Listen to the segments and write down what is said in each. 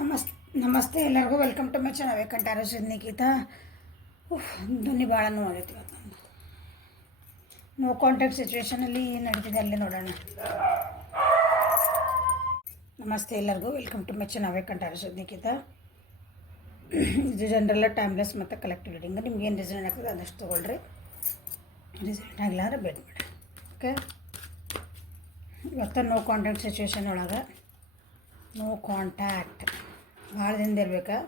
ನಮಸ್ತೆ ಎಲ್ಲರಿಗೂ welcome to my channel Kantara Nikhita. ಧ್ವನಿ ಭಾಳ ನೋವಾಗೈತಿ ಇವತ್ತು. ನೋ ಕಾಂಟ್ಯಾಕ್ಟ್ ಸಿಚುವೇಷನಲ್ಲಿ ಏನು ನಡೀತಿದೆ ಅಲ್ಲೇ ನೋಡೋಣ. ನಮಸ್ತೆ ಎಲ್ಲರಿಗೂ welcome to my channel Kantara Nikhita. ಇದು ಜನರಲ್ಲ ಟೈಮ್ಲೆಸ್ ಮತ್ತು ಕಲೆಕ್ಟಿವ್ ರೀಡಿಂಗ್. ನಿಮ್ಗೆ ಏನು ರಿಸಲ್ಟ್ ಆಗ್ತದೆ ಅದಷ್ಟು ತೊಗೊಳ್ರಿ. ರಿಸಲ್ಟ್ ಆಗಿಲ್ಲ ಅಂದರೆ ಬೇಡ ಬೇಡ. ಓಕೆ, ಇವತ್ತು ನೋ ಕಾಂಟ್ಯಾಕ್ಟ್ ಸಿಚುವೇಷನ್ ಒಳಗೆ ನೋ ಕಾಂಟ್ಯಾಕ್ಟ್ ಭಾಳ ದಿನದ ಇರಬೇಕಾ.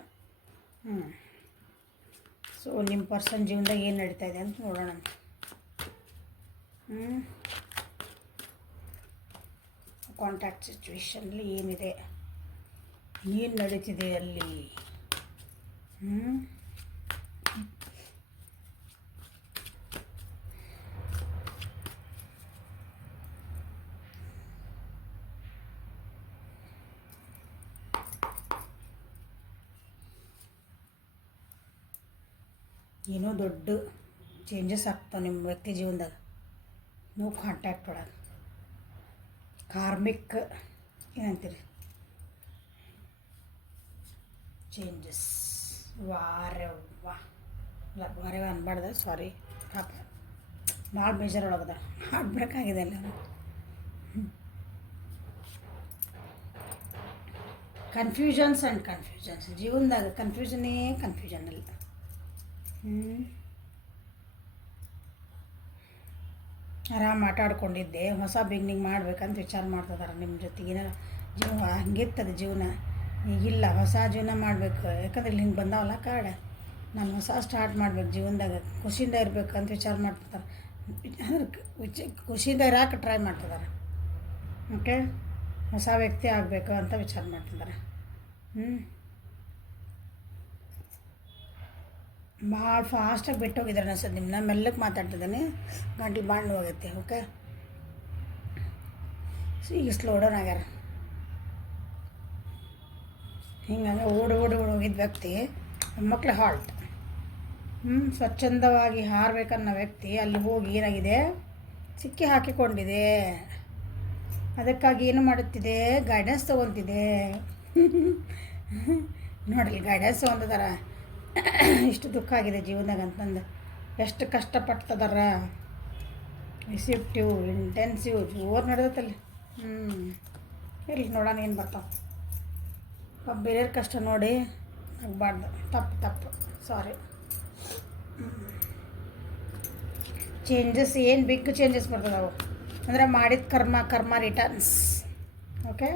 ಸೊ ನಿಮ್ಮ ಪರ್ಸನ್ ಜೀವನದಾಗ ಏನು ನಡೀತಾ ಇದೆ ಅಂತ ನೋಡೋಣ. ಕಾಂಟ್ಯಾಕ್ಟ್ ಸಿಚುವೇಷನಲ್ಲಿ ಏನಿದೆ, ಏನು ನಡೀತಿದೆ ಅಲ್ಲಿ. ಏನೋ ದೊಡ್ಡ ಚೇಂಜಸ್ ಆಗ್ತಾವೆ ನಿಮ್ಮ ವ್ಯಕ್ತಿ ಜೀವನದಾಗ. ನೋ ಕಾಂಟ್ಯಾಕ್ಟ್ ಒಳಗೆ ಕಾರ್ಮಿಕ್ ಏನಂತೀರಿ ಚೇಂಜಸ್. ವಾರವ್ವ ಅನ್ಬಾರ್ದು, ಸಾರಿ. ಪಾಪ ಭಾಳ ಬೇಜಾರು ಒಳಗದ, ಹಾರ್ಟ್ ಬ್ರೇಕ್ ಆಗಿದೆ ಎಲ್ಲ. ಕನ್ಫ್ಯೂಷನ್ಸ್ ಆ್ಯಂಡ್ ಕನ್ಫ್ಯೂಷನ್ಸ್ ಜೀವನದಾಗ ಕನ್ಫ್ಯೂಷನ್ನೇ ಕನ್ಫ್ಯೂಷನಲ್ಲಿ. ಆರಾಮ್ ಆಟ ಆಡ್ಕೊಂಡಿದ್ದೆ, ಹೊಸ ಬಿಗ್ನಿಂಗ್ ಮಾಡ್ಬೇಕಂತ ವಿಚಾರ ಮಾಡ್ತಿದ್ದಾರೆ ನಿಮ್ಮ ಜೊತೆಗಿನ ಜೀವ. ಹಂಗಿರ್ತದೆ ಜೀವನ. ಈಗಿಲ್ಲ, ಹೊಸ ಜೀವನ ಮಾಡಬೇಕು. ಯಾಕಂದ್ರೆ ಇಲ್ಲಿ ಹಿಂಗೆ ಬಂದಾವಲ್ಲ ಕಾರ್ಡ, ನಾನು ಹೊಸ ಸ್ಟಾರ್ಟ್ ಮಾಡ್ಬೇಕು ಜೀವನದಾಗ, ಖುಷಿಯಿಂದ ಇರಬೇಕಂತ ವಿಚಾರ ಮಾಡ್ತಿದ್ದಾರೆ. ಅಂದ್ರೆ ಖುಷಿಯಿಂದ ಇರೋಕೆ ಟ್ರೈ ಮಾಡ್ತಿದ್ದಾರೆ. ಓಕೆ, ಹೊಸ ವ್ಯಕ್ತಿ ಆಗಬೇಕು ಅಂತ ವಿಚಾರ ಮಾಡ್ತಿದ್ದಾರೆ. ಭಾಳ ಫಾಸ್ಟಾಗಿ ಬಿಟ್ಟು ಹೋಗಿದ್ದಾರೆ ಅನ್ಸತ್ತೆ ನಿಮ್ಮನ್ನ. ಮೆಲ್ಲಕ್ಕೆ ಮಾತಾಡ್ತಿದ್ದಾನೆ, ಗಂಟಲು ಭಾಳ ನೋವಾಗತ್ತೆ. ಓಕೆ, ಈಗ ಸ್ಲೋ ಡೌನ್ ಆಗ್ಯಾರ. ಹಿಂಗೆ ಓಡಿ ಹೋಗಿದ್ದ ವ್ಯಕ್ತಿ ಮಕ್ಕಳು ಹಾಲ್ಟ್. ಸ್ವಚ್ಛಂದವಾಗಿ ಹಾರಬೇಕನ್ನೋ ವ್ಯಕ್ತಿ ಅಲ್ಲಿ ಹೋಗಿ ಏನಾಗಿದೆ, ಸಿಕ್ಕಿ ಹಾಕಿಕೊಂಡಿದೆ. ಅದಕ್ಕಾಗಿ ಏನು ಮಾಡುತ್ತಿದೆ, ಗೈಡೆನ್ಸ್ ತೊಗೊತಿದೆ. ನೋಡಿ, ಗೈಡೆನ್ಸ್ ತೊಗೊಂಡಿದಾರ. ಇಷ್ಟು ದುಃಖ ಆಗಿದೆ ಜೀವನದಾಗ ಅಂತಂದು ಎಷ್ಟು ಕಷ್ಟಪಡ್ತದಾರ. ರಿಸಿಪ್ಟಿವ್, ಇಂಟೆನ್ಸಿವ್ ಜೋರು ನಡೆದತ್ತಲ್ಲಿ. ಇರಲಿ ನೋಡೋಣ ಏನು ಬರ್ತಾವೆ. ಬೇರೆಯವ್ರ ಕಷ್ಟ ನೋಡಿ ಆಗಬಾರ್ದು. ತಪ್ಪು ಸಾರಿ. ಚೇಂಜಸ್ ಏನು ಬಿಗ್ ಚೇಂಜಸ್ ಬರ್ತದವು ಅಂದರೆ ಮಾಡಿದ ಕರ್ಮ ರಿಟರ್ನ್ಸ್. ಓಕೆ,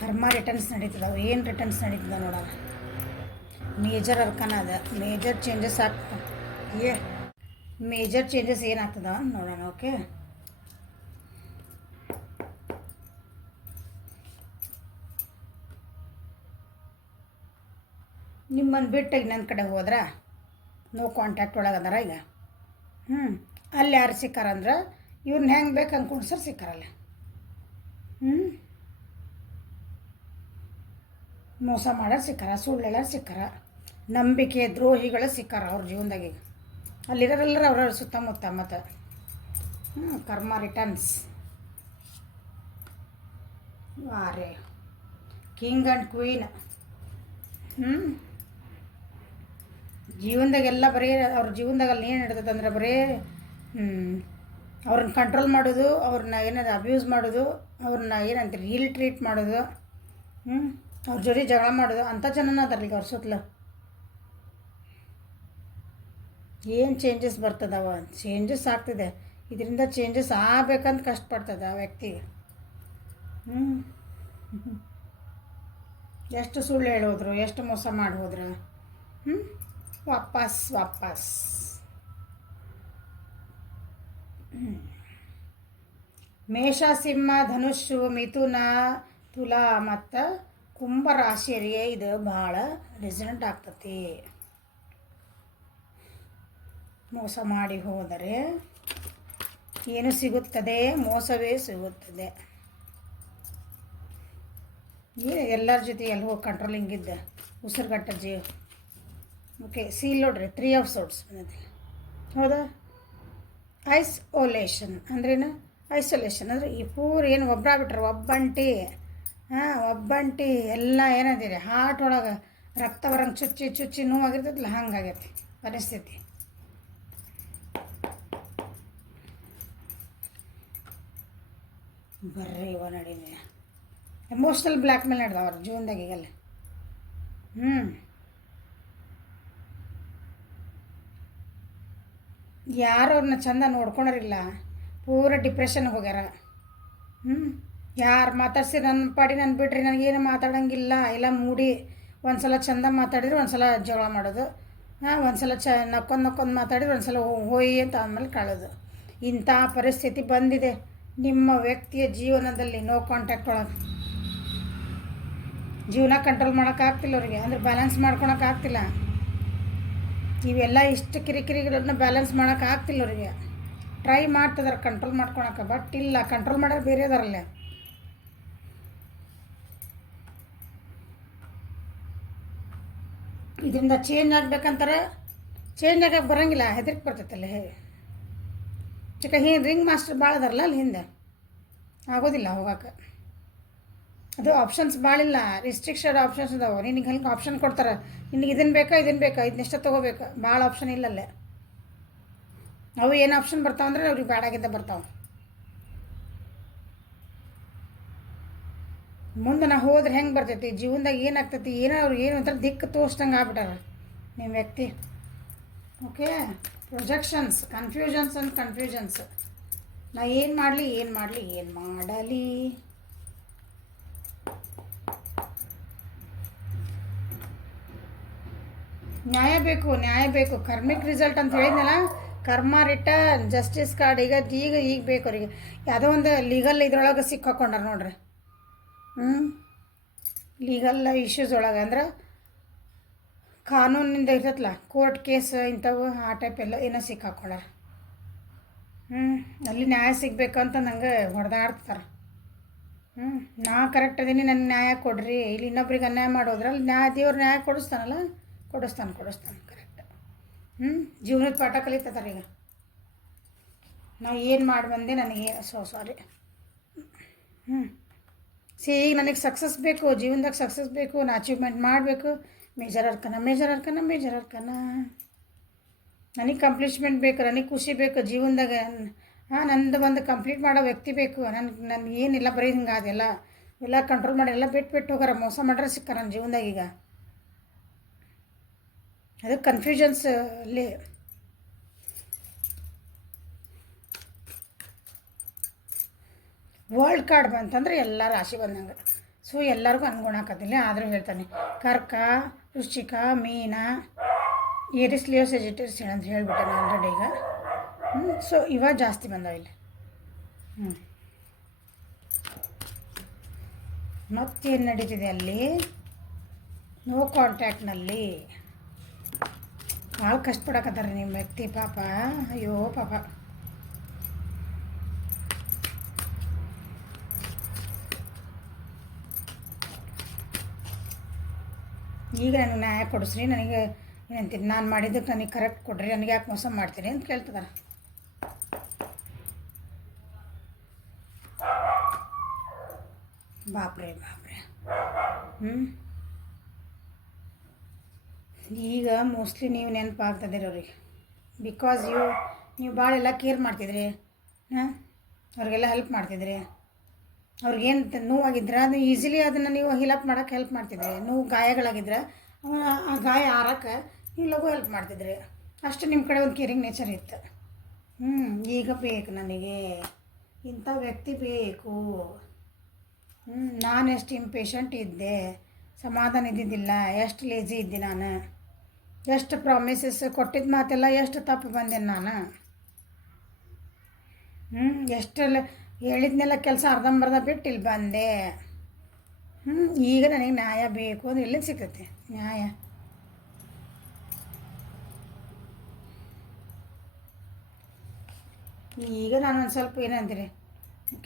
ಕರ್ಮ ರಿಟರ್ನ್ಸ್ ನಡೀತದವು. ಏನು ರಿಟರ್ನ್ಸ್ ನಡೀತದ ನೋಡೋಣ. ಮೇಜರ್ ಅರ್ಕನ ಅದ, ಮೇಜರ್ ಚೇಂಜಸ್ ಆಗ್ತದೆ. ಮೇಜರ್ ಚೇಂಜಸ್ ಏನಾಗ್ತದ ನೋಡೋಣ. ಓಕೆ, ನಿಮ್ಮನ್ನು ಬಿಟ್ಟು ಇನ್ನೊಂದು ಕಡೆ ಹೋದ್ರೆ ನೋ ಕಾಂಟ್ಯಾಕ್ಟ್ ಒಳಗೆ ಅದಾರ ಈಗ. ಅಲ್ಲಿ ಯಾರು ಸಿಕ್ಕಾರಂದ್ರೆ ಇವ್ರನ್ನ ಹೆಂಗೆ ಬೇಕು ಅಂದ್ಕೊಂಡು ಸರ್ ಸಿಕ್ಕಾರಲ್ಲ. ಮೋಸ ಮಾಡೋರು ಸಿಕ್ಕಾರ, ಸುಳ್ಳೆಲ್ಲ ಸಿಕ್ಕಾರ, ನಂಬಿಕೆ ದ್ರೋಹಿಗಳು ಸಿಕ್ಕಾರ ಅವ್ರ ಜೀವನದಾಗ. ಈಗ ಅಲ್ಲಿರೋರೆಲ್ಲರೂ ಅವ್ರವ್ರ ಸುತ್ತಮುತ್ತ. ಮತ್ತು ಕರ್ಮ ರಿಟರ್ನ್ಸ್. ವಾರೇ ಕಿಂಗ್ ಆ್ಯಂಡ್ ಕ್ವೀನ್. ಜೀವನದಾಗೆಲ್ಲ ಬರೀ ಅವ್ರ ಜೀವನದಾಗಲ್ಲಿ ಏನು ನಡೀತದೆ ಅಂದ್ರೆ ಬರೀ ಅವ್ರನ್ನ ಕಂಟ್ರೋಲ್ ಮಾಡೋದು, ಅವ್ರನ್ನ ಏನಾದ್ರು ಅಬ್ಯೂಸ್ ಮಾಡೋದು, ಅವ್ರನ್ನ ಏನಂತೀರಿ ಇಲ್ ಟ್ರೀಟ್ ಮಾಡೋದು, ಅವ್ರ ಜೊತೆ ಜಗಳ ಮಾಡೋದು. ಅಂಥ ಜನನ ಅದಾರ ಈಗ ಅವ್ರ ಸುತ್ತಲ. ಏನು ಚೇಂಜಸ್ ಬರ್ತದವ, ಚೇಂಜಸ್ ಆಗ್ತಿದೆ. ಇದರಿಂದ ಚೇಂಜಸ್ ಆಗಬೇಕಂತ ಕಷ್ಟಪಡ್ತದೆ ಆ ವ್ಯಕ್ತಿಗೆ. ಎಷ್ಟು ಸುಳ್ಳು ಹೇಳೋದ್ರು, ಎಷ್ಟು ಮೋಸ ಮಾಡಿ ಹೋದ್ರ, ವಾಪಸ್. ಮೇಷ, ಸಿಂಹ, ಧನುಷು, ಮಿಥುನ, ತುಲಾ ಮತ್ತು ಕುಂಭ ರಾಶಿಯರಿಗೆ ಇದು ಭಾಳ ರೆಸನೆಂಟ್ ಆಗ್ತತಿ. ಮೋಸ ಮಾಡಿ ಹೋದರೆ ಏನು ಸಿಗುತ್ತದೆ, ಮೋಸವೇ ಸಿಗುತ್ತದೆ. ಎಲ್ಲರ ಜೊತೆ ಎಲ್ಲಿ ಹೋಗಿ ಕಂಟ್ರೋಲಿಂಗ್ ಇದ್ದೆ ಉಸಿರುಗಟ್ಟ ಜೀವ. ಓಕೆ, ಸೀಲ್ ನೋಡ್ರಿ 3 ಆಫ್ ಸೋರ್ಟ್ಸ್ ಬಂದೈತಿ. ಹೌದಾ, ಐಸೋಲೇಷನ್ ಅಂದ್ರೇನು? ಐಸೋಲೇಷನ್ ಅಂದರೆ ಈ ಪೂರ ಏನು ಒಬ್ಬರಾಗ್ಬಿಟ್ರೆ ಒಬ್ಬಂಟಿ ಹಾಂ ಒಬ್ಬಂಟಿ ಎಲ್ಲ ಏನಂತೀರಿ ಹಾರ್ಟ್ ಒಳಗೆ ರಕ್ತ ಬರಂಗೆ ಚುಚ್ಚಿ ಚುಚ್ಚಿ ನೋವಾಗಿರ್ತೈತಿಲ್ಲ ಹಂಗಾಗೈತಿ ಪರಿಸ್ಥಿತಿ. ಬರ್ರಿ ಇವ ನಡೀನಿ ಎಮೋಷ್ನಲ್ ಬ್ಲ್ಯಾಕ್ ಮೇಲ್ ನಡೆದವ ಅವ್ರ ಜೀವನದಾಗ ಈಗಲ್ಲ. ಯಾರು ಅವ್ರನ್ನ ಚಂದ ನೋಡ್ಕೊಳೋರಿಲ್ಲ, ಪೂರ ಡಿಪ್ರೆಷನ್ಗೆ ಹೋಗ್ಯಾರ. ಯಾರು ಮಾತಾಡ್ಸಿ ನನ್ನ ಪಾಡಿ ನನ್ನ ಬಿಡ್ರಿ ನನಗೇನು ಮಾತಾಡೋಂಗಿಲ್ಲ ಇಲ್ಲ ಮೂಡಿ. ಒಂದು ಸಲ ಚಂದ ಮಾತಾಡಿದ್ರೆ ಒಂದು ಸಲ ಜಗಳ ಮಾಡೋದು, ಒಂದು ಸಲ ನಕ್ಕೊಂದು ಮಾತಾಡಿದ್ರೆ ಒಂದು ಸಲ ಹೋಯಿ ಅಂತ ಆದಮೇಲೆ ಕಳೋದು. ಇಂಥ ಪರಿಸ್ಥಿತಿ ಬಂದಿದೆ ನಿಮ್ಮ ವ್ಯಕ್ತಿಯ ಜೀವನದಲ್ಲಿ. ನೋ ಕಾಂಟ್ಯಾಕ್ಟ್ ಒಳಗೆ ಜೀವನ ಕಂಟ್ರೋಲ್ ಮಾಡೋಕ್ಕಾಗ್ತಿಲ್ಲ ಅವರಿಗೆ, ಅಂದ್ರೆ ಬ್ಯಾಲೆನ್ಸ್ ಮಾಡ್ಕೊಳಕ್ಕಾಗ್ತಿಲ್ಲ. ಇವೆಲ್ಲ ಇಷ್ಟು ಕಿರಿಕಿರಿಗಳನ್ನ ಬ್ಯಾಲೆನ್ಸ್ ಮಾಡೋಕ್ಕಾಗ್ತಿಲ್ಲ ಅವರಿಗೆ. ಟ್ರೈ ಮಾಡ್ತಿದಾರೆ ಕಂಟ್ರೋಲ್ ಮಾಡ್ಕೊಳಕ್ಕೆ, ಬಟ್ ಇಲ್ಲ, ಕಂಟ್ರೋಲ್ ಮಾಡೋದು ಬೇರೆ ಅದಾರಲ್ಲೇ. ಇದರಿಂದ ಚೇಂಜ್ ಆಗ್ಬೇಕಂತಾರೆ, ಚೇಂಜ್ ಆಗಕ್ಕೆ ಬರೋಂಗಿಲ್ಲ, ಹೆದರಿಕೆ ಬರ್ತೈತಲ್ಲ. ರಿಂಗ್ ಮಾಸ್ಟರ್ ಭಾಳ ಅದಾರಲ್ಲ ಅಲ್ಲಿ ಹಿಂದೆ, ಆಗೋದಿಲ್ಲ ಹೋಗೋಕೆ. ಅದು ಆಪ್ಷನ್ಸ್ ಭಾಳಿಲ್ಲ, ರಿಸ್ಟ್ರಿಕ್ಷನ್ ಆಪ್ಷನ್ಸ್ ಅದಾವೆ. ನಿನಗೆ ಹಂಗೆ ಆಪ್ಷನ್ ಕೊಡ್ತಾರೆ, ನಿನಗೆ ಇದನ್ನು ಬೇಕಾ ಇದನ್ನಿಷ್ಟ ತೊಗೋಬೇಕು, ಭಾಳ ಆಪ್ಷನ್ ಇಲ್ಲಲ್ಲೇ. ಅವು ಏನು ಆಪ್ಷನ್ ಬರ್ತಾವಂದ್ರೆ ಅವ್ರಿಗೆ ಬ್ಯಾಡಾಗಿದ್ದ ಬರ್ತಾವೆ. ಮುಂದೆ ನಾ ಹೋದ್ರೆ ಹೆಂಗೆ ಬರ್ತೈತಿ ಜೀವನದಾಗ ಏನಾಗ್ತೈತಿ, ಏನೋ ಅವ್ರಿಗೆ ಏನು ಒಂಥರ ದಿಕ್ಕು ತೋರಿಸ್ದಂಗೆ ಆಗ್ಬಿಟ್ಟಾರ ನಿಮ್ಮ ವ್ಯಕ್ತಿ. Okay, projections, confusions. ನಾ ಏನು ಮಾಡಲಿ ನ್ಯಾಯ ಬೇಕು. ಕರ್ಮಿಕ್ ರಿಸಲ್ಟ್ ಅಂತ ಹೇಳಿದ್ನಲ್ಲ, ಕರ್ಮ ರಿಟರ್ನ್, ಜಸ್ಟಿಸ್ ಕಾರ್ಡ್. ಈಗ ಬೇಕು ಅವ್ರಿಗೆ. ಯಾವುದೋ ಒಂದು ಲೀಗಲ್ ಇದ್ರೊಳಗೆ ಸಿಕ್ಕಾಕೊಂಡಾರ ನೋಡ್ರಿ. ಲೀಗಲ್ ಇಶ್ಯೂಸ್ ಒಳಗೆ ಅಂದ್ರೆ ಕಾನೂನಿಂದ ಇರ್ತೈತಲ್ಲ, ಕೋರ್ಟ್ ಕೇಸ್ ಇಂಥವು ಆ ಟೈಪ್ ಎಲ್ಲ ಏನೋ ಸಿಕ್ಕಾಕೊಂಡಾರ. ಅಲ್ಲಿ ನ್ಯಾಯ ಸಿಗಬೇಕಂತ ನಂಗೆ ಹೊಡೆದಾಡ್ತಾರೆ. ನಾ ಕರೆಕ್ಟ್ ಅದೀನಿ, ನನಗೆ ನ್ಯಾಯ ಕೊಡ್ರಿ. ಇಲ್ಲಿ ಇನ್ನೊಬ್ರಿಗೆ ಅನ್ಯಾಯ ಮಾಡೋದ್ರಲ್ಲಿ ದೇವ್ರು ನ್ಯಾಯ ಕೊಡಿಸ್ತಾನಲ್ಲ, ಕೊಡಿಸ್ತಾನೆ ಕರೆಕ್ಟ್. ಜೀವನದ ಪಾಠ ಕಲಿತಾರೆ ಈಗ. ನಾವು ಏನು ಮಾಡಿ ಬಂದೆ, ನನಗೆ ಸಾರಿ. ಈಗ ನನಗೆ ಸಕ್ಸಸ್ ಬೇಕು, ಜೀವನದಾಗ ಸಕ್ಸಸ್ ಬೇಕು, ನಾ ಅಚೀವ್ಮೆಂಟ್ ಮಾಡಬೇಕು. ಮೇಜರ್ ಅರ್ಕನ ನನಗೆ ಕಂಪ್ಲೀಟ್ಮೆಂಟ್ ಬೇಕು, ನನಗೆ ಖುಷಿ ಬೇಕು ಜೀವನದಾಗ. ನಂದು ಒಂದು ಕಂಪ್ಲೀಟ್ ಮಾಡೋ ವ್ಯಕ್ತಿ ಬೇಕು. ನನಗೆ ಏನಿಲ್ಲ, ಬರೀ ಹಿಂಗೆ ಅದೆಲ್ಲ ಎಲ್ಲ ಕಂಟ್ರೋಲ್ ಮಾಡಿ ಎಲ್ಲ ಬಿಟ್ಟು ಹೋಗಾರ, ಮೋಸ ಮಾಡ್ರೆ ಸಿಕ್ಕಾರ ನನ್ನ ಜೀವನದಾಗ ಈಗ. ಅದು ಕನ್ಫ್ಯೂಷನ್ಸ್ ಅಲ್ಲಿ. ವರ್ಲ್ಡ್ ಕಾರ್ಡ್ ಬಂತಂದ್ರೆ ಎಲ್ಲ ರಾಶಿ ಬಂದಂಗೆ. ಸೊ ಎಲ್ಲರಿಗೂ ಅನುಗುಣ ಆಗೋದಿಲ್ಲ, ಆದರೂ ಹೇಳ್ತಾನೆ. ಕರ್ಕ, ವೃಶ್ಚಿಕ, ಮೀನ, ಏರಿಸ್, ಲಿಯೋ, ಸೆಜಿಟೇರಿಯಸ್ ಅಂತ ಹೇಳಿಬಿಟ್ಟೆ ನಾನು ಆಲ್ರೆಡಿ ಈಗ. ಸೊ ಇವಾಗ ಜಾಸ್ತಿ ಬಂದಾವ ಇಲ್ಲಿ. ಮತ್ತೇನು ನಡೀತಿದೆ ಅಲ್ಲಿ? ನೋ ಕಾಂಟ್ಯಾಕ್ಟ್ನಲ್ಲಿ ಭಾಳ ಕಷ್ಟಪಡಕತ್ತಾರೆ ನಿಮ್ಮ ವ್ಯಕ್ತಿ ಪಾಪ. ಅಯ್ಯೋ ಪಾಪ. ಈಗ ನನಗೆ ನ್ಯಾಯ ಕೊಡಿಸ್ರಿ, ನನಗೆ ಏನಂತೀನಿ, ನಾನು ಮಾಡಿದ್ದಕ್ಕೆ ನನಗೆ ಕರೆಕ್ಟ್ ಕೊಡ್ರಿ, ನನಗೆ ಯಾಕೆ ಮೋಸ ಮಾಡ್ತೀನಿ ಅಂತ ಕೇಳ್ತಿದಾರೆ. ಬಾಪ್ರೆ ಈಗ ಮೋಸ್ಟ್ಲಿ ನೀವು ನೆನಪಾಗ್ತದಿರಿ ಅವ್ರಿಗೆ. ಬಿಕಾಸ್ ನೀವು ಭಾಳ ಎಲ್ಲ ಕೇರ್ ಮಾಡ್ತಿದ್ರಿ, ಅವ್ರಿಗೆಲ್ಲ ಹೆಲ್ಪ್ ಮಾಡ್ತಿದ್ರಿ. ಅವ್ರಿಗೇನು ನೋವಾಗಿದ್ರೆ ಅದು ಈಸಿಲಿ ಅದನ್ನು ನೀವು ಹೀಲಪ್ ಮಾಡೋಕ್ಕೆ ಹೆಲ್ಪ್ ಮಾಡ್ತಿದ್ರಿ. ನೋವು ಗಾಯಗಳಾಗಿದ್ರೆ ಆ ಗಾಯ ಆರಕ್ಕೆ ನೀವು ಲಘು ಹೆಲ್ಪ್ ಮಾಡ್ತಿದ್ರಿ. ಅಷ್ಟು ನಿಮ್ಮ ಕಡೆ ಒಂದು ಕೇರಿಂಗ್ ನೇಚರ್ ಇತ್ತು. ಈಗ ಬೇಕು ನನಗೆ ಇಂಥ ವ್ಯಕ್ತಿ ಬೇಕು. ನಾನು ಎಷ್ಟು ಇಂಪೇಷಂಟ್ ಇದ್ದೆ, ಸಮಾಧಾನ ಇದ್ದಿದ್ದಿಲ್ಲ, ಎಷ್ಟು ಲೇಜಿ ಇದ್ದೆ ನಾನು, ಎಷ್ಟು ಪ್ರಾಮಿಸಸ್ ಕೊಟ್ಟಿದ್ದ ಮಾತೆಲ್ಲ ಎಷ್ಟು ತಪ್ಪು ಬಂದೆ ನಾನು. ಎಷ್ಟೆಲ್ಲ ಹೇಳಿದ್ನೆಲ್ಲ ಕೆಲಸ ಅರ್ಧಂಬರ್ಧ ಬಿಟ್ಟು ಇಲ್ಲಿ ಬಂದೆ. ಈಗ ನನಗೆ ನ್ಯಾಯ ಬೇಕು ಅಂದ್ರೆ ಎಲ್ಲಿ ಸಿಗ್ತೈತೆ ನ್ಯಾಯ? ಈಗ ನಾನು ಒಂದು ಸ್ವಲ್ಪ ಏನಂತೀರಿ,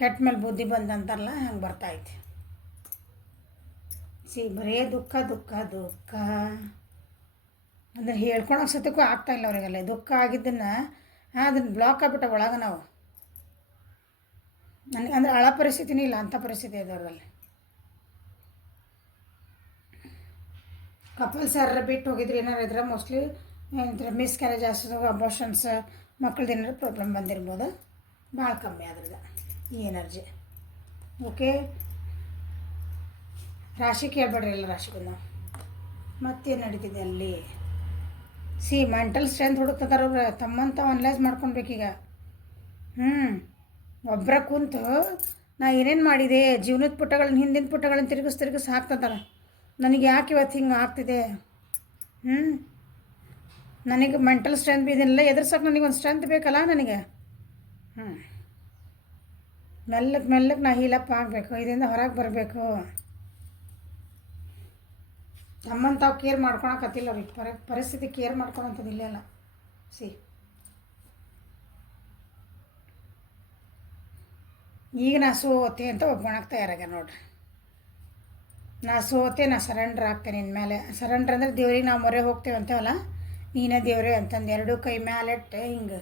ಕೆಟ್ಟ ಮೇಲೆ ಬುದ್ಧಿ ಬಂದಂತಾರಲ್ಲ, ಹಂಗೆ ಬರ್ತಾಯಿದೆ. ಬರೇ ದುಃಖ ಅಂದ್ರೆ ಹೇಳ್ಕೊಳಕ್ಕೆ ಸತಕ್ಕೂ ಆಗ್ತಾಯಿಲ್ಲ ಅವರಿಗೆಲ್ಲ. ದುಃಖ ಆಗಿದ್ದನ್ನು ಅದನ್ನು ಬ್ಲಾಕ್ ಆಗ್ಬಿಟ್ಟ ಒಳಗೆ ನಾವು. ನನಗೆ ಅಂದರೆ ಅಳ ಪರಿಸ್ಥಿತಿನೂ ಇಲ್ಲ, ಅಂಥ ಪರಿಸ್ಥಿತಿ ಇದೆ ಅವರಲ್ಲಿ. ಕಪಲ್ಸ್ ಯಾರು ಬಿಟ್ಟು ಹೋಗಿದ್ರೆ ಏನಾರು ಇದ್ರೆ ಮೋಸ್ಟ್ಲಿ ಏನಂತಾರೆ ಮಿಸ್ಕ್ಯಾರೇಜ್ ಆಸೋದು ಅಬೋಷನ್ಸ್ ಮಕ್ಳದ್ದು ಏನಾರು ಪ್ರಾಬ್ಲಮ್ ಬಂದಿರ್ಬೋದು. ಭಾಳ ಕಮ್ಮಿ ಅದ್ರದ್ದು ಈ ಎನರ್ಜಿ. ಓಕೆ, ರಾಶಿ ಕೇಳ್ಬೇಡ್ರಿ, ಎಲ್ಲ ರಾಶಿಗೂ ನಾವು ಮತ್ತೇನು ನಡೀತಿದೆ ಅಲ್ಲಿ. ಮೆಂಟಲ್ ಸ್ಟ್ರೆಂತ್ ಹುಡುಕ್ತದಾರ ಅವ್ರು, ತಮ್ಮಂತ ಅನಲೈಸ್ ಮಾಡ್ಕೊಳ್ಬೇಕೀಗ. ಒಬ್ಬರ ಕುಂತು ನಾ ಏನೇನು ಮಾಡಿದೆ ಜೀವನದ ಪುಟಗಳನ್ನ ಹಿಂದಿನ ಪುಟಗಳನ್ನ ತಿರುಗಿಸ್ ಹಾಕ್ತದಾರ. ನನಗೆ ಯಾಕೆ ಇವತ್ತು ಹಿಂಗೆ ಆಗ್ತಿದೆ, ನನಗೆ ಮೆಂಟಲ್ ಸ್ಟ್ರೆಂತ್ ಇದನ್ನೆಲ್ಲ ಎದುರ್ಸೋಕೆ ನನಗೆ ಒಂದು ಸ್ಟ್ರೆಂತ್ ಬೇಕಲ್ಲ ನನಗೆ. ಮೆಲ್ಲಕ್ಕೆ ನಾ ಹೀಲಪ್ ಆಗಬೇಕು, ಇದರಿಂದ ಹೊರಗೆ ಬರಬೇಕು. ನಮ್ಮನ್ನು ತಾವು ಕೇರ್ ಮಾಡ್ಕೊಳಕತ್ತಿಲ್ಲ ಅವ್ರಿಗೆ, ಪರಿಸ್ಥಿತಿ ಕೇರ್ ಮಾಡ್ಕೊಳಂಥದ್ದು ಇಲ್ಲೆಲ್ಲ. ಈಗ ನಾ ಸೋತೆ ಅಂತ ಒಪ್ಕೊಳಕ್ಕೆ ತಯಾರಾಗ್ಯಾರ ನೋಡ್ರಿ. ನಾ ಸೋತೆ, ನಾ ಸರೆಂಡ್ರ್ ಆಗ್ತೇನೆ ಇನ್ಮೇಲೆ. ಸರೆಂಡ್ರ್ ಅಂದ್ರೆ ದೇವ್ರಿಗೆ ನಾವು ಮೊರೆ ಹೋಗ್ತೇವೆ ಅಂತೇವಲ್ಲ, ನೀನೇ ದೇವ್ರೆ ಅಂತಂದು ಎರಡೂ ಕೈ ಮ್ಯಾಲೆಟ್ಟು ಹಿಂಗೆ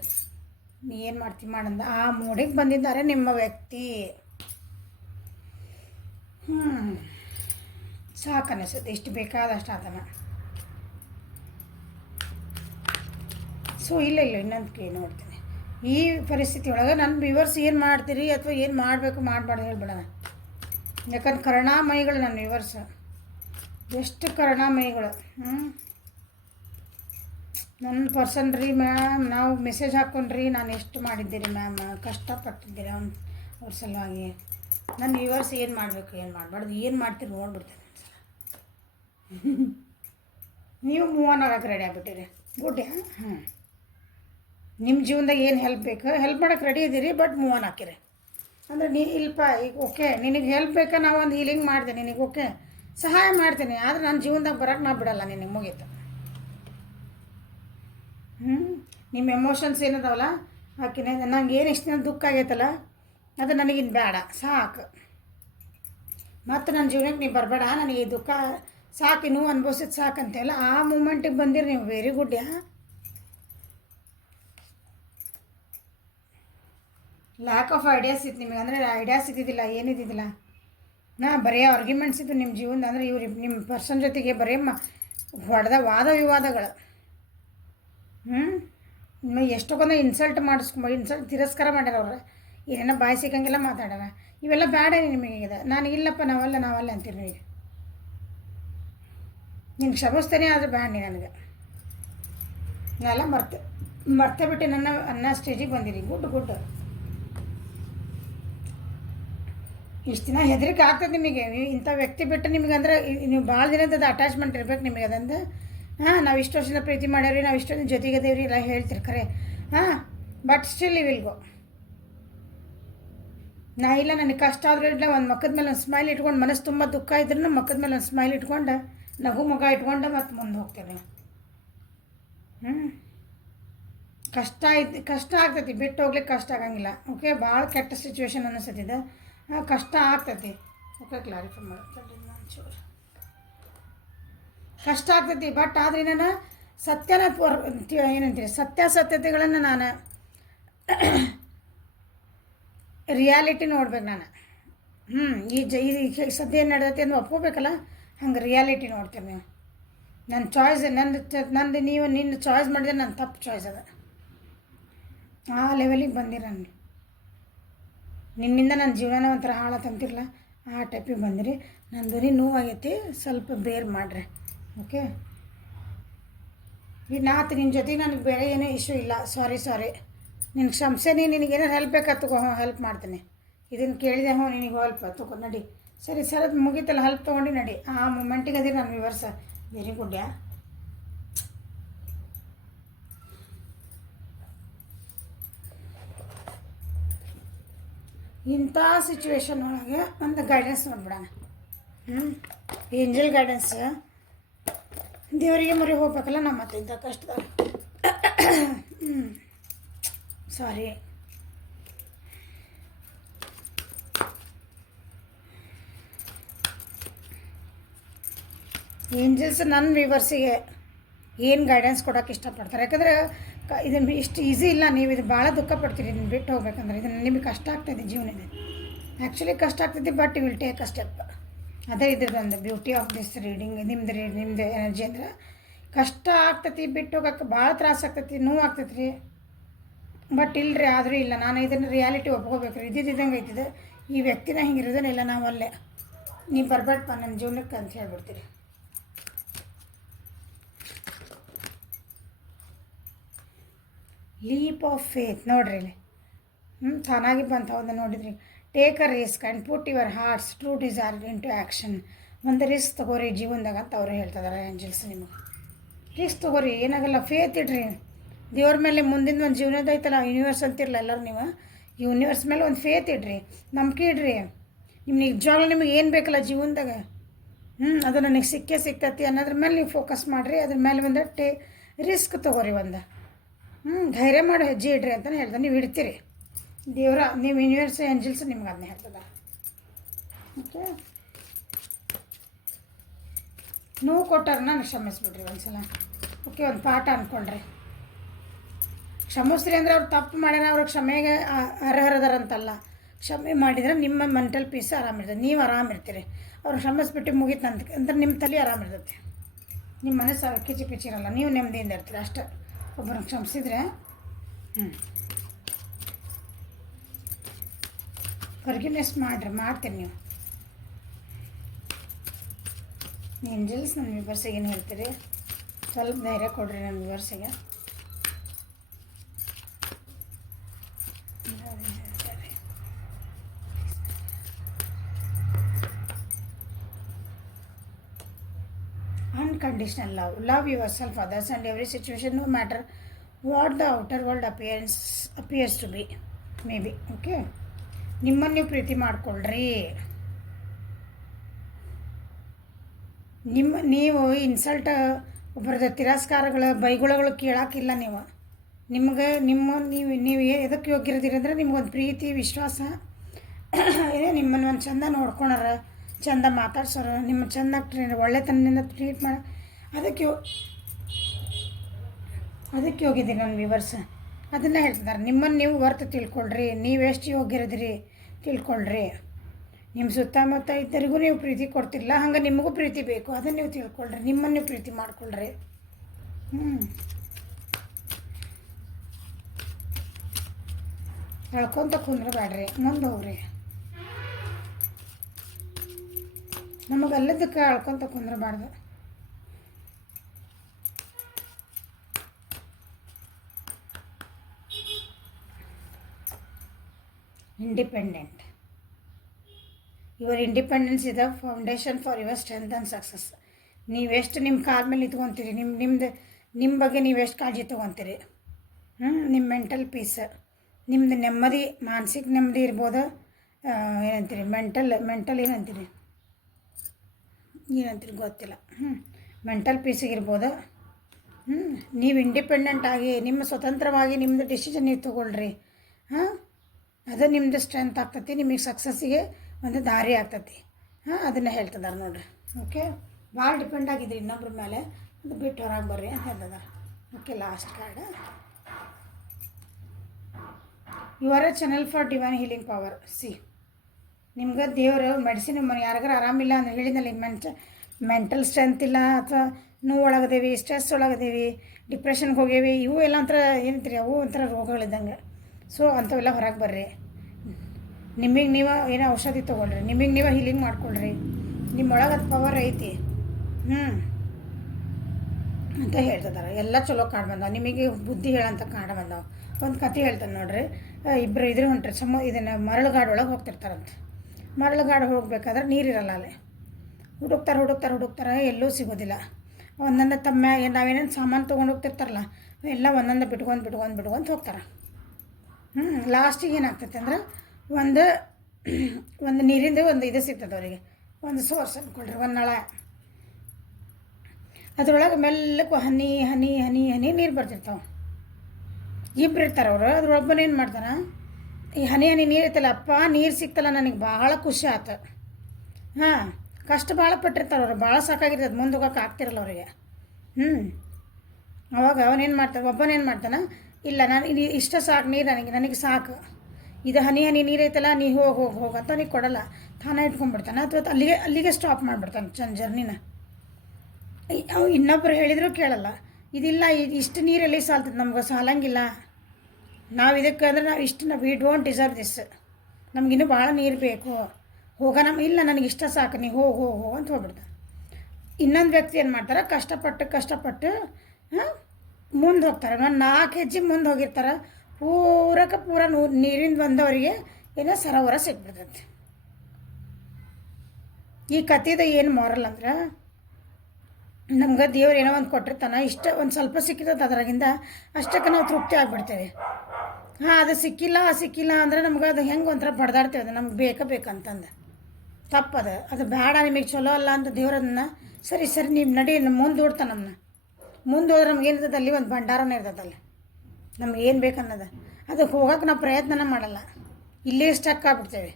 ನೀ ಏನು ಮಾಡ್ತೀವಿ ಮಾಡಂದ ಆ ಮೂಡಿಗೆ ಬಂದಿದ್ದಾರೆ ನಿಮ್ಮ ವ್ಯಕ್ತಿ. ಸಾಕು ಅನ್ನಿಸುತ್ತೆ, ಇಷ್ಟು ಬೇಕಾದಷ್ಟು ಆತನ. ಸೊ ಇಲ್ಲ ಇನ್ನೊಂದು ಕೈ ನೋಡ್ತೀನಿ. ಈ ಪರಿಸ್ಥಿತಿ ಒಳಗೆ ನನ್ನ ವ್ಯೂವರ್ಸ್ ಏನು ಮಾಡ್ತೀರಿ ಅಥವಾ ಏನು ಮಾಡಬೇಕು ಮಾಡಬಾರ್ದು ಹೇಳ್ಬಿಡೋಣ. ಯಾಕಂದ್ರೆ ಕರುಣಾಮಯಿಗಳು ನನ್ನ ವ್ಯೂವರ್ಸ್, ಎಷ್ಟು ಕರುಣಾಮಯಿಗಳು. ನನ್ನ ಪರ್ಸನ್ ರೀ ಮ್ಯಾಮ್, ನಾವು ಮೆಸೇಜ್ ಹಾಕ್ಕೊಂಡ್ರಿ, ನಾನು ಎಷ್ಟು ಮಾಡಿದ್ದೀರಿ ಮ್ಯಾಮ್, ಕಷ್ಟಪಟ್ಟಿದ್ದೀರಿ ಅವ್ರ ಸಲುವಾಗಿ. ನನ್ನ ವ್ಯೂವರ್ಸ್ ಏನು ಮಾಡಬೇಕು ಏನು ಮಾಡಬಾರ್ದು ಏನು ಮಾಡ್ತೀರಿ ನೋಡ್ಬಿಡ್ತೇನೆ ಒಂದ್ಸಲ. ನೀವು ಮೂವ್ ಆನ್ ಆಗಕ್ಕೆ ರೆಡಿ ಆಗಿಬಿಟ್ಟಿರಿ, ಗುಡ್. ನಿಮ್ಮ ಜೀವನದಾಗ ಏನು ಹೆಲ್ಪ್ ಬೇಕು ಹೆಲ್ಪ್ ಮಾಡೋಕ್ಕೆ ರೆಡಿ ಇದ್ದೀರಿ, ಬಟ್ ಮೂವ್ ಆನ್ ಹಾಕಿರಿ ಅಂದರೆ ಇಲ್ಪ ಈಗ ಓಕೆ ನಿನಗೆ ಹೆಲ್ಪ್ ಬೇಕಾ, ನಾವು ಒಂದು ಹೀಲಿಂಗ್ ಮಾಡಿದೆ ನಿನಗೆ, ಓಕೆ ಸಹಾಯ ಮಾಡ್ತೀನಿ, ಆದರೆ ನನ್ನ ಜೀವನದಾಗ ಬರೋಕ್ಕೆ ನಾ ಬಿಡಲ್ಲ ನಿನಗೆ, ಮುಗೀತು. ನಿಮ್ಮ ಎಮೋಷನ್ಸ್ ಏನದಾವಲ್ಲ ಆಕಿನ ನಂಗೆ ಏನು ಇಷ್ಟು ದಿನ ದುಃಖ ಆಗೈತಲ್ಲ ಅದು ನನಗಿನ್ನು ಬೇಡ, ಸಾಕು. ಮತ್ತು ನನ್ನ ಜೀವನಕ್ಕೆ ನೀವು ಬರಬೇಡ, ನನಗೆ ಈ ದುಃಖ ಸಾಕು, ನೀವು ಅನುಭವಿಸಿದ ಸಾಕಂತೆಲ್ಲ ಆ ಮೂಮೆಂಟಿಗೆ ಬಂದಿರಿ ನೀವು. Very good. Lack of ideas ಇತ್ತು ನಿಮಗೆ, ಅಂದರೆ ಐಡಿಯಾಸ್ ಇದ್ದಿದ್ದಿಲ್ಲ, ಏನಿದ್ದಿದ್ದಿಲ್ಲ. ಬರೀ ಆರ್ಗ್ಯುಮೆಂಟ್ಸ್ ಇತ್ತು ನಿಮ್ಮ ಜೀವನ. ಅಂದರೆ ಇವ್ರು ನಿಮ್ಮ ಪರ್ಸನ್ ಜೊತೆಗೆ ಬರೀ ಹೊಡೆದ ವಾದ ವಿವಾದಗಳು. ಎಷ್ಟೊಂದು ಇನ್ಸಲ್ಟ್ ಇನ್ಸಲ್ಟ್ ತಿರಸ್ಕಾರ ಮಾಡ್ಯಾರ ಅವ್ರು. ಏನೇನೋ ಬಾಯಿ ಸಿಕ್ಕಂಗೆಲ್ಲ ಮಾತಾಡ್ಯಾರ. ಇವೆಲ್ಲ ಬೇಡ ನಿಮಗೆ. ನಾನು ಇಲ್ಲಪ್ಪ ನಾವಲ್ಲ ಅಂತೀರಿ ನೀವು. ನಿನ್ಗೆ ಕ್ಷಮಿಸ್ತೇನೆ, ಆದರೆ ಬೇಡ ನೀ ನನಗೆ. ನಾನೆಲ್ಲ ಮರ್ತೇ ಬಿಟ್ಟು ನನ್ನ ಸ್ಟೇಜಿಗೆ ಬಂದಿರಿ. ಗುಡ್. ಇಷ್ಟು ದಿನ ಹೆದರಿಕೆ ಆಗ್ತದೆ ನಿಮಗೆ, ಇಂಥ ವ್ಯಕ್ತಿ ಬಿಟ್ಟು ನಿಮಗೆ. ಅಂದ್ರೆ ನೀವು ಭಾಳ ದಿನದ ಅಟ್ಯಾಚ್ಮೆಂಟ್ ಇರ್ಬೇಕು ನಿಮಗೆ. ಅದಂದು ನಾವು ಇಷ್ಟು ವರ್ಷದಿಂದ ಪ್ರೀತಿ ಮಾಡ್ಯಾವ್ರಿ, ನಾವು ಇಷ್ಟೊಂದು ಜೊತೆಗದೇವ್ರಿ ಎಲ್ಲ ಹೇಳ್ತೀರಿ ಖರೆ. But still you will go. ನಾ ಇಲ್ಲ ನನಗೆ ಕಷ್ಟ ಆದರೂ ಇಲ್ಲ, ಒಂದು ಮಕ್ಕದ ಮೇಲೆ ಒಂದು ಸ್ಮೈಲ್ ಇಟ್ಕೊಂಡು, ಮನಸ್ಸು ತುಂಬ ದುಃಖ ಇದ್ರೂ ಮಕ್ಕದ ಮೇಲೆ ಒಂದು ಸ್ಮೈಲ್ ಇಟ್ಕೊಂಡು, ನಗು ಮುಖ ಇಟ್ಕೊಂಡು ಮತ್ತೆ ಮುಂದೆ ಹೋಗ್ತೇನೆ. ಕಷ್ಟ ಆಗ್ತೈತಿ, ಬಿಟ್ಟು ಹೋಗ್ಲಿಕ್ಕೆ ಕಷ್ಟ ಆಗಂಗಿಲ್ಲ. ಓಕೆ, ಭಾಳ ಕೆಟ್ಟ ಸಿಚುವೇಶನ್ ಅನ್ನಿಸ್ತೈತಿದೆ, ಕಷ್ಟ ಆಗ್ತೈತಿ. ಓಕೆ, ಕ್ಲಾರಿಫೈ ಮಾಡ್ತೀನಿ ಒಂಚೂರು. ಕಷ್ಟ ಆಗ್ತೈತಿ, ಬಟ್ ಆದರೆ ನಾನು ಸತ್ಯನ ಏನಂತೀರಿ ಸತ್ಯಾಸತ್ಯತೆಗಳನ್ನು ನಾನು ರಿಯಾಲಿಟಿ ನೋಡ್ಬೇಕು ನಾನು. ಈ ಸದ್ಯ ಏನು ನಡೆದೈತಿ ಅಂತ ಒಪ್ಕೋಬೇಕಲ್ಲ, ಹಂಗೆ ರಿಯಾಲಿಟಿ ನೋಡ್ತೀರಿ ನೀವು. ನನ್ನ ಚಾಯ್ಸ್ ನಂದು ನೀವು ನಿನ್ನ ಚಾಯ್ಸ್ ಮಾಡಿದ್ರೆ ನನ್ನ ತಪ್ಪು ಚಾಯ್ಸ್ ಅದ. ಆ ಲೆವೆಲಿಗೆ ಬಂದಿರ ನಿಮ್ಮಿಂದ ನನ್ನ ಜೀವನ ಒಂಥರ ಹಾಳ ತಂತಿರಲ್ಲ, ಆ ಟೈಪಿಗೆ ಬಂದಿರಿ. ನನ್ನ ಧ್ವನಿ ನೋವಾಗೈತಿ, ಸ್ವಲ್ಪ ಬೇರ್ ಮಾಡಿರಿ. ಓಕೆ, ಈಗ ನಾತು ನಿನ್ನ ಜೊತೆಗೆ ನನಗೆ ಬೇರೆ ಏನೂ ಇಶ್ಯೂ ಇಲ್ಲ. ಸಾರಿ ನಿನ್ನ ಕ್ಷಮಿಸೇನಿ. ನಿನಗೇನಾರು ಹೆಲ್ಪ್ ಬೇಕಾ ಹೆಲ್ಪ್ ಮಾಡ್ತೀನಿ. ಇದನ್ನು ಕೇಳಿದೆ, ನಿನಗೆ ಹೆಲ್ಪ್ ತಗೋ ನಡಿ. ಸರಿ ಅದು ಮುಗೀತಲ್ಲ, ಹೆಲ್ಪ್ ತೊಗೊಂಡು ನಡಿ. ಆ ಮೂಮೆಂಟಿಗೆ ಅದೇ ನಾನು ವಿವರ್ಸ. Very good. ಇಂಥ ಸಿಚುವೇಶನ್ ಒಳಗೆ ಒಂದು ಗೈಡೆನ್ಸ್ ನೋಡ್ಬಿಡೋಣ. Angel guidance. ದೇವರಿಗೆ ಮೊರೆ ಹೋಗ್ಬೇಕಲ್ಲ ನಮ್ಮ ಮತ್ತೆ ಇಂಥ ಕಷ್ಟದಾಗ. ಸಾರಿ. ಏಂಜಲ್ಸ್ ನನ್ನ ವ್ಯೂವರ್ಸಿಗೆ ಏನು ಗೈಡೆನ್ಸ್ ಕೊಡೋಕೆ ಇಷ್ಟಪಡ್ತಾರೆ. ಯಾಕಂದರೆ ಇದನ್ನು ಇಷ್ಟು ಈಸಿ ಇಲ್ಲ. ನೀವು ಇದು ಭಾಳ ದುಃಖ ಪಡ್ತೀರಿ ಇದನ್ನು ಬಿಟ್ಟು ಹೋಗ್ಬೇಕಂದ್ರೆ. ಇದನ್ನು ನಿಮಗೆ ಕಷ್ಟ ಆಗ್ತಾಯಿದೆ ಜೀವನ. ಆ್ಯಕ್ಚುಲಿ ಕಷ್ಟ ಆಗ್ತೈತಿ, but will take a step. ಅದೇ ಇದ್ರದ್ದೊಂದು ಬ್ಯೂಟಿ ಆಫ್ ದಿಸ್ ರೀಡಿಂಗ್. ನಿಮ್ದು ಎನರ್ಜಿ ಅಂದ್ರೆ ಕಷ್ಟ ಆಗ್ತೈತಿ, ಬಿಟ್ಟು ಹೋಗಕ್ಕೆ ಭಾಳ ತ್ರಾಸ ಆಗ್ತೈತಿ, ನೋವು ಆಗ್ತೈತಿ ರೀ. ಬಟ್ ಇಲ್ಲರಿ, ಆದರೂ ಇಲ್ಲ, ನಾನು ಇದನ್ನು ರಿಯಾಲಿಟಿ ಒಪ್ಕೋಬೇಕು ರೀ. ಇದ್ದಂಗೆ ಐತಿದೆ ಈ ವ್ಯಕ್ತಿನ ಹಿಂಗಿರೋದನ್ನೆಲ್ಲ ನಾವು ಅಲ್ಲೇ ನೀವು ಬರ್ಬೇಡಪ್ಪ ನನ್ನ ಜೀವನಕ್ಕೆ ಅಂತ ಹೇಳ್ಬಿಡ್ತೀರಿ. ಲೀಪ್ ಆಫ್ ಫೇತ್ ನೋಡ್ರಿ ಇಲ್ಲಿ ತಾನಾಗಿ ಬಂತ ಒಂದು ನೋಡಿದ್ರಿ. Take a risk and put your heart's true desire into action. ಒಂದು ರಿಸ್ಕ್ ತೊಗೋರಿ ಜೀವನದಾಗ ಅಂತ ಅವ್ರು ಹೇಳ್ತಿದ್ದಾರೆ ಏಂಜಲ್ಸ್. ನಿಮಗೆ ರಿಸ್ಕ್ ತೊಗೋರಿ, ಏನಾಗಲ್ಲ, ಫೇತ್ ಇಡ್ರಿ ದೇವ್ರ ಮೇಲೆ. ಮುಂದಿನ ಒಂದು ಜೀವನದ ಐತಲ್ಲ, ಯೂನಿವರ್ಸ್ ಅಂತಿರಲ್ಲ ಎಲ್ಲರೂ ನೀವು, ಯೂನಿವರ್ಸ್ ಮೇಲೆ ಒಂದು ಫೇತ್ ಇಡ್ರಿ, ನಂಬಿಕೆ ಇಡ್ರಿ. ನಿಮ್ಗೆ ನಿಜವಾಗ್ಲೂ ನಿಮಗೆ ಏನು ಬೇಕಲ್ಲ ಜೀವನದಾಗ, ಅದು ನನಗೆ ಸಿಕ್ತೈತಿ ಅನ್ನೋದ್ರ ಮೇಲೆ ನೀವು ಫೋಕಸ್ ಮಾಡಿರಿ. ಅದ್ರ ಮೇಲೆ ಒಂದು ರಿಸ್ಕ್ ತೊಗೋರಿ, ಒಂದು ಧೈರ್ಯ ಮಾಡಿ ಹೆಜ್ಜೆ ಇಡ್ರಿ ಅಂತಲೇ ಹೇಳ್ದೆ. ನೀವು ಇಡ್ತೀರಿ, ದೇವ್ರ ನೀವು ಯೂನಿವರ್ಸ್ ಏಂಜಲ್ಸ್ ನಿಮ್ಗೆ ಅದನ್ನೇ ಹೇಳ್ತದ. ಓಕೆ, ನೋವು ಕೊಟ್ಟಾರ ನಾನು ಕ್ಷಮಿಸ್ಬಿಡ್ರಿ ಒಂದು ಸಲ. ಓಕೆ, ಒಂದು ಪಾಠ ಅಂದ್ಕೊಂಡ್ರಿ ಕ್ಷಮಿಸ್ರಿ ಅಂದರೆ ಅವ್ರು ತಪ್ಪು ಮಾಡ್ಯಾರ, ಅವ್ರಿಗೆ ಕ್ಷಮೆಗೆ ಅರ್ಹರದಾರಂತಲ್ಲ. ಕ್ಷಮೆ ಮಾಡಿದರೆ ನಿಮ್ಮ ಮೆಂಟಲ್ ಪೀಸ್ ಆರಾಮಿರ್ತದೆ, ನೀವು ಆರಾಮಿರ್ತೀರಿ. ಅವ್ರು ಕ್ಷಮಿಸ್ಬಿಟ್ಟು ಮುಗೀತು ಅಂದ್ರೆ ನಿಮ್ಮ ತಲೆ ಆರಾಮಿರ್ತೈತಿ, ನಿಮ್ಮ ಮನಸ್ಸು ಕಿಚಿರಲ್ಲ, ನೀವು ನೆಮ್ಮದಿಯಿಂದ ಇರ್ತೀರಿ ಅಷ್ಟೇ. ಒಬ್ಬರನ್ನ ಕ್ಷಮಿಸಿದ್ರೆ ಫರ್ಗಿವ್ನೆಸ್ ಮಾಡ್ತೀನಿ ನೀವು. ಏಂಜಲ್ಸ್ ನನ್ನ ವ್ಯೂವರ್ಸಿಗೆ ಏನು ಹೇಳ್ತೀರಿ? ಸ್ವಲ್ಪ ಧೈರ್ಯ ಕೊಡ್ರಿ ನನ್ನ ವ್ಯೂವರ್ಸಿಗೆ. Unconditional love. Love yourself, others, and every situation, no matter what the outer world appears to be. Maybe. Okay. ನಿಮ್ಮನ್ನು ನೀವು ಪ್ರೀತಿ ಮಾಡ್ಕೊಳ್ರಿ. ನೀವು ಇನ್ಸಲ್ಟ್ ಒಬ್ಬರದ ತಿರಸ್ಕಾರಗಳ ಬೈಗುಳಗಳು ಕೇಳೋಕ್ಕಿಲ್ಲ. ನೀವು ಎದಕ್ಕೆ ಯೋಗ್ಯರದಿರಿ ಅಂದರೆ ನಿಮ್ಗೊಂದು ಪ್ರೀತಿ ವಿಶ್ವಾಸ ಏನೇ, ನಿಮ್ಮನ್ನು ಒಂದು ಚಂದ ನೋಡ್ಕೊಳಾರ, ಚಂದ ಮಾತಾಡ್ಸೋರು, ನಿಮ್ಮ ಚೆಂದಾಗಿ ಒಳ್ಳೆತನದಿಂದ ಟ್ರೀಟ್ ಮಾಡಿ ಅದಕ್ಕೆ ಹೋಗಿದ್ದೀನಿ ನನ್ನ ವ್ಯೂವರ್ಸ್. ಅದನ್ನು ಹೇಳ್ತಿದ್ದಾರೆ, ನಿಮ್ಮನ್ನು ನೀವು ವರ್ತ್ ತಿಳ್ಕೊಳ್ರಿ, ನೀವೆಷ್ಟು ಯೋಗ್ಯರದಿರಿ ತಿಳ್ಕೊಳ್ರಿ. ನಿಮ್ಮ ಸುತ್ತಮುತ್ತ ಇದ್ದರಿಗೂ ನೀವು ಪ್ರೀತಿ ಕೊಡ್ತಿರಲ್ಲ, ಹಂಗೆ ನಿಮಗೂ ಪ್ರೀತಿ ಬೇಕು, ಅದನ್ನು ನೀವು ತಿಳ್ಕೊಳ್ರಿ, ನಿಮ್ಮನ್ನು ನೀವು ಪ್ರೀತಿ ಮಾಡ್ಕೊಳ್ರಿ. ಹೇಳ್ಕೊತ ಕುಂದ್ರಬೇಡ್ರಿ, ಮುಂದೆ ಹೋಗ್ರಿ. ನಮಗಲ್ಲದಕ್ಕೆ ಹೇಳ್ಕೊತ ಕುಂದ್ರಬಾರ್ದು. Independent. Your independence is the foundation for your strength and success. ನೀವೆಷ್ಟು ನಿಮ್ಮ ಕಾಲ ಮೇಲೆ ನಿಂತ್ಕೊತೀರಿ, ನಿಮ್ಮ ಬಗ್ಗೆ ನೀವೆಷ್ಟು ಕಾಳಜಿ ತೊಗೊತೀರಿ, ನಿಮ್ಮ ಮೆಂಟಲ್ ಪೀಸ್, ನಿಮ್ಮದು ನೆಮ್ಮದಿ, ಮಾನಸಿಕ ನೆಮ್ಮದಿ ಇರ್ಬೋದು. ಏನಂತೀರಿ ಮೆಂಟಲ್ ಏನಂತೀರಿ ಗೊತ್ತಿಲ್ಲ. ಮೆಂಟಲ್ ಪೀಸಿಗಿರ್ಬೋದು. ನೀವು ಇಂಡಿಪೆಂಡೆಂಟ್ ಆಗಿ ನಿಮ್ಮ ಸ್ವತಂತ್ರವಾಗಿ ನಿಮ್ಮದು ಡಿಸಿಷನ್ ನೀವು ತೊಗೊಳ್ರಿ. ಅದು ನಿಮ್ಮದು ಸ್ಟ್ರೆಂತ್ ಆಗ್ತೈತಿ, ನಿಮಗೆ ಸಕ್ಸಸ್ಸಿಗೆ ಒಂದು ದಾರಿ ಆಗ್ತೈತಿ. ಅದನ್ನು ಹೇಳ್ತಿದ್ದಾರೆ ನೋಡಿರಿ. ಓಕೆ, ಭಾಳ ಡಿಪೆಂಡ್ ಆಗಿದ್ರಿ ಇನ್ನೊಬ್ರ ಮೇಲೆ, ಅದು ಬಿಟ್ಟು ಹೊರಗೆ ಬರ್ರಿ ಅಂತ ಹೇಳ್ತದ. Okay, last card. You are a channel for divine healing power. ನಿಮ್ಗೆ ದೇವರು ಮೆಡಿಸಿನ್ ಯಾರಿಗಾರು ಆರಾಮಿಲ್ಲ ಅಂತ ಹೇಳಿದ್ನಲ್ಲಿ, ಮೆಂಟಲ್ ಸ್ಟ್ರೆಂತ್ ಇಲ್ಲ, ಅಥವಾ ನೋವು ಒಳಗದೇವಿ, ಸ್ಟ್ರೆಸ್ ಒಳಗದೇವಿ, ಡಿಪ್ರೆಷನ್ಗೆ ಹೋಗೇವಿ, ಇವು ಎಲ್ಲ ಒಂಥರ ಏನಂತೀರಿ, ಅವು ಒಂಥರ ರೋಗಗಳಿದ್ದಂಗೆ. ಸೊ ಅಂಥವೆಲ್ಲ ಹೊರಗೆ ಬರ್ರಿ. ನಿಮಗೆ ನೀವು ಏನೋ ಔಷಧಿ ತೊಗೊಳ್ರಿ, ನಿಮಗೆ ನೀವು ಹೀಲಿಂಗ್ ಮಾಡ್ಕೊಳ್ರಿ, ನಿಮ್ಮೊಳಗೆ ಅದು ಪವರ್ ಐತಿ ಅಂತ ಹೇಳ್ತಿದ್ದಾರೆ. ಎಲ್ಲ ಚಲೋ ಕಾಡು ಬಂದಾವೆ, ನಿಮಗೆ ಬುದ್ಧಿ ಹೇಳೋಂಥ ಕಾಡು ಬಂದಾವೆ. ಒಂದು ಕತೆ ಹೇಳ್ತಾನೆ ನೋಡ್ರಿ. ಇಬ್ಬರು ಇದ್ರೆ ಹೊಂಟ್ರಿ, ಇದನ್ನು ಮರಳುಗಾಡೊಳಗೆ ಹೋಗ್ತಿರ್ತಾರಂತೆ. ಮರಳುಗಾಡು ಹೋಗ್ಬೇಕಾದ್ರೆ ನೀರಿರಲ್ಲ ಅಲ್ಲಿ. ಹುಡುಕ್ತಾರೆ, ಎಲ್ಲೂ ಸಿಗೋದಿಲ್ಲ. ಒಂದೊಂದು ತಮ್ಮ ನಾವೇನೇನು ಸಾಮಾನು ತೊಗೊಂಡು ಹೋಗ್ತಿರ್ತಾರಲ್ಲ, ಎಲ್ಲ ಒಂದೊಂದು ಬಿಟ್ಕೊಂಡು ಹೋಗ್ತಾರೆ. ಲಾಸ್ಟಿಗೆ ಏನಾಗ್ತೈತೆ ಅಂದ್ರೆ ಒಂದು ನೀರಿಂದ ಒಂದು ಇದು ಸಿಗ್ತದೆ ಅವರಿಗೆ, ಒಂದು ಸೋರ್ಸ್ ಅಂದ್ಕೊಳ್ರಿ, ಒಂದು ನಳ. ಅದ್ರೊಳಗೆ ಮೆಲ್ಲಕ್ಕೂ ಹನಿ ನೀರು ಬರ್ತಿರ್ತಾವೆ. ಇಬ್ಬರು ಇರ್ತಾರೆ ಅವರು. ಅದ್ರೊಬ್ಬನ ಏನು ಮಾಡ್ತಾನೆ, ಈ ಹನಿ ನೀರು ಇರ್ತಲ್ಲ, ಅಪ್ಪ ನೀರು ಸಿಕ್ತಲ್ಲ ನನಗೆ ಭಾಳ ಖುಷಿ ಆಯ್ತು. ಕಷ್ಟ ಭಾಳ ಪಟ್ಟಿರ್ತಾರೆ ಅವರು, ಭಾಳ ಸಾಕಾಗಿರ್ತದೆ, ಮುಂದೆ ಹೋಗೋಕೆ ಆಗ್ತಿರಲ್ಲ ಅವರಿಗೆ. ಅವಾಗ ಒಬ್ಬನೇನು ಮಾಡ್ತಾನೆ, ಇಲ್ಲ ನಾನು ಇಷ್ಟ ಸಾಕು ನೀರು, ನನಗೆ ಸಾಕು, ಇದು ಹನಿ ಹನಿ ನೀರೈತಲ್ಲ ನೀ ಹೋಗಿ ಹೋಗಿ ಹೋಗು ಅಂತ ನೀನು ಕೊಡಲ್ಲ, ತಾನೇ ಇಟ್ಕೊಂಡ್ಬಿಡ್ತಾನೆ ಅಥವಾ ಅಲ್ಲಿಗೆ ಸ್ಟಾಪ್ ಮಾಡಿಬಿಡ್ತಾನೆ ಚಂದ ಜರ್ನಿನ. ಅವು ಇನ್ನೊಬ್ಬರು ಹೇಳಿದರೂ ಕೇಳಲ್ಲ. ಇದಿಲ್ಲ, ಇಷ್ಟು ನೀರಲ್ಲಿ ಸಾಲ್ತದೆ, ನಮ್ಗೆ ಸಾಲಂಗಿಲ್ಲ, ನಾವು ಇದಕ್ಕೆ ಅಂದರೆ ನಾವು ಇಷ್ಟು ವಿ ಡೋಂಟ್ ಡಿಸರ್ವ್ ದಿಸ್, ನಮಗಿನ್ನೂ ಭಾಳ ನೀರು ಬೇಕು, ಹೋಗೋಣ, ಇಲ್ಲ ನನಗೆ ಇಷ್ಟ ಸಾಕು, ನೀವು ಹೋಗು ಹೋಗು ಹೋಗು ಅಂತ ಹೋಗ್ಬಿಡ್ತಾನೆ. ಇನ್ನೊಂದು ವ್ಯಕ್ತಿ ಏನು ಮಾಡ್ತಾರೆ, ಕಷ್ಟಪಟ್ಟು ಮುಂದೆ ಹೋಗ್ತಾರೆ. ಒಂದು 4 ಹೆಜ್ಜೆ ಮುಂದೆ ಹೋಗಿರ್ತಾರೆ, ಪೂರ ನೀರಿಂದ ಬಂದವರಿಗೆ ಏನೋ ಸರೋವರ ಸಿಕ್ಬಿಡ್ತೈತಿ. ಈ ಕಥೆದ ಏನು ಮಾರಲ್ ಅಂದ್ರೆ, ನಮ್ಗೆ ದೇವ್ರು ಏನೋ ಒಂದು ಕೊಟ್ಟಿರ್ತಾನೆ, ಇಷ್ಟ ಒಂದು ಸ್ವಲ್ಪ ಸಿಕ್ಕಿರ್ತದೆ, ಅದರಾಗಿಂದ ಅಷ್ಟಕ್ಕೆ ನಾವು ತೃಪ್ತಿ ಆಗಿಬಿಡ್ತೇವೆ. ಅದು ಸಿಕ್ಕಿಲ್ಲ ಅಂದರೆ ನಮ್ಗೆ ಅದು ಹೆಂಗೆ ಒಂಥರ ಬಡ್ದಾಡ್ತೇವೆ, ಅದು ನಮ್ಗೆ ಬೇಕಂತಂದು. ಅದು ಬೇಡ, ನಿಮಗೆ ಚಲೋ ಅಲ್ಲ ಅಂತ ದೇವ್ರನ್ನ ಸರಿ ನೀವು ನಡಿ ಮುಂದೆ ಓಡ್ತಾನೆ. ನಮ್ಮನ್ನ ಮುಂದೆ ಹೋದ್ರೆ ನಮ್ಗೆ ಏನಿರ್ತದೆ, ಅಲ್ಲಿ ಒಂದು ಭಂಡಾರನೇ ಇರ್ತದಲ್ಲಿ, ನಮ್ಗೆ ಏನು ಬೇಕನ್ನೋದು. ಅದಕ್ಕೆ ಹೋಗೋಕೆ ನಾವು ಪ್ರಯತ್ನನ ಮಾಡಲ್ಲ, ಇಲ್ಲೇ ಸ್ಟಕ್ ಆಗ್ಬಿಡ್ತೇವೆ.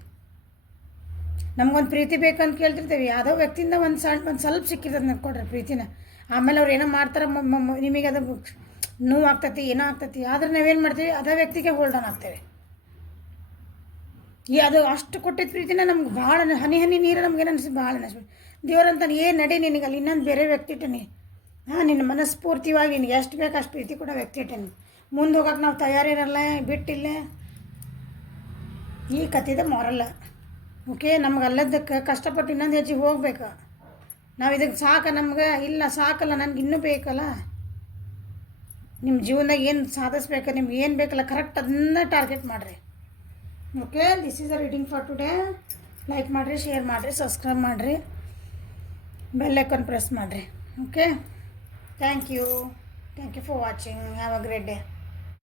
ನಮ್ಗೊಂದು ಪ್ರೀತಿ ಬೇಕಂತ ಕೇಳ್ತಿರ್ತೇವೆ, ಯಾವುದೋ ವ್ಯಕ್ತಿಯಿಂದ ಒಂದು ಸ್ವಲ್ಪ ಸಿಕ್ಕಿರ್ತದೆ ನನಗೆ ಕೊಡ್ರಿ ಪ್ರೀತಿನ, ಆಮೇಲೆ ಅವ್ರು ಏನೋ ಮಾಡ್ತಾರೆ, ನಿಮಗೆ ಅದು ನೋವು ಆಗ್ತೈತಿ, ಏನೋ ಆಗ್ತೈತಿ, ಆದರೆ ನಾವೇನು ಮಾಡ್ತೀವಿ, ಅದೇ ವ್ಯಕ್ತಿಗೆ ಹೋಲ್ಡ್ ಆನ್ ಆಗ್ತೇವೆ. ಅದು ಅಷ್ಟು ಕೊಟ್ಟಿದ್ದ ಪ್ರೀತಿನ ನಮ್ಗೆ ಭಾಳ ಹನಿ ನೀರು ನಮ್ಗೇನು ಅನಿಸ್ತು, ಭಾಳ ಅನಿಸ್ಬಿಟ್ಟು ದೇವ್ರಂತಾನೆ ನಡಿ ನಿನಗೆ ಅಲ್ಲಿ ಇನ್ನೊಂದು ಬೇರೆ ವ್ಯಕ್ತಿ ಇಟ್ಟನಿ, ನಿನ್ನ ಮನಸ್ಫೂರ್ತಿವಾಗಿ ನಿನಗೆ ಎಷ್ಟು ಬೇಕು ಅಷ್ಟು ಪ್ರೀತಿ ಕೂಡ ವ್ಯಕ್ತಿ ಇಟ್ಟನಿ, ಮುಂದೆ ಹೋಗೋಕೆ ನಾವು ತಯಾರಿರಲ್ಲ, ಬಿಟ್ಟಿಲ್ಲ. ಈ ಕಥೆದ ಮಾರಲ್ಲ. ಓಕೆ, ನಮ್ಗೆ ಅಲ್ಲದಕ್ಕೆ ಕಷ್ಟಪಟ್ಟು ಇನ್ನೊಂದು ಹೆಜ್ಜೆ ಹೋಗ್ಬೇಕು. ನಾವು ಇದಕ್ಕೆ ನಮ್ಗೆ ಇಲ್ಲ ಸಾಕಲ್ಲ, ನನಗೆ ಇನ್ನೂ ಬೇಕಲ್ಲ. ನಿಮ್ಮ ಜೀವನದಾಗ ಏನು ಸಾಧಿಸ್ಬೇಕು, ನಿಮ್ಗೆ ಏನು ಬೇಕಲ್ಲ ಕರೆಕ್ಟ್ ಅದನ್ನ ಟಾರ್ಗೆಟ್ ಮಾಡಿರಿ. Okay, this is a reading for today. Like ಮಾಡಿರಿ, ಶೇರ್ ಮಾಡಿರಿ, ಸಬ್ಸ್ಕ್ರೈಬ್ ಮಾಡಿರಿ, ಬೆಲ್ ಐಕಾನ್ ಪ್ರೆಸ್ ಮಾಡಿರಿ. Okay, thank you for watching. Have a great day.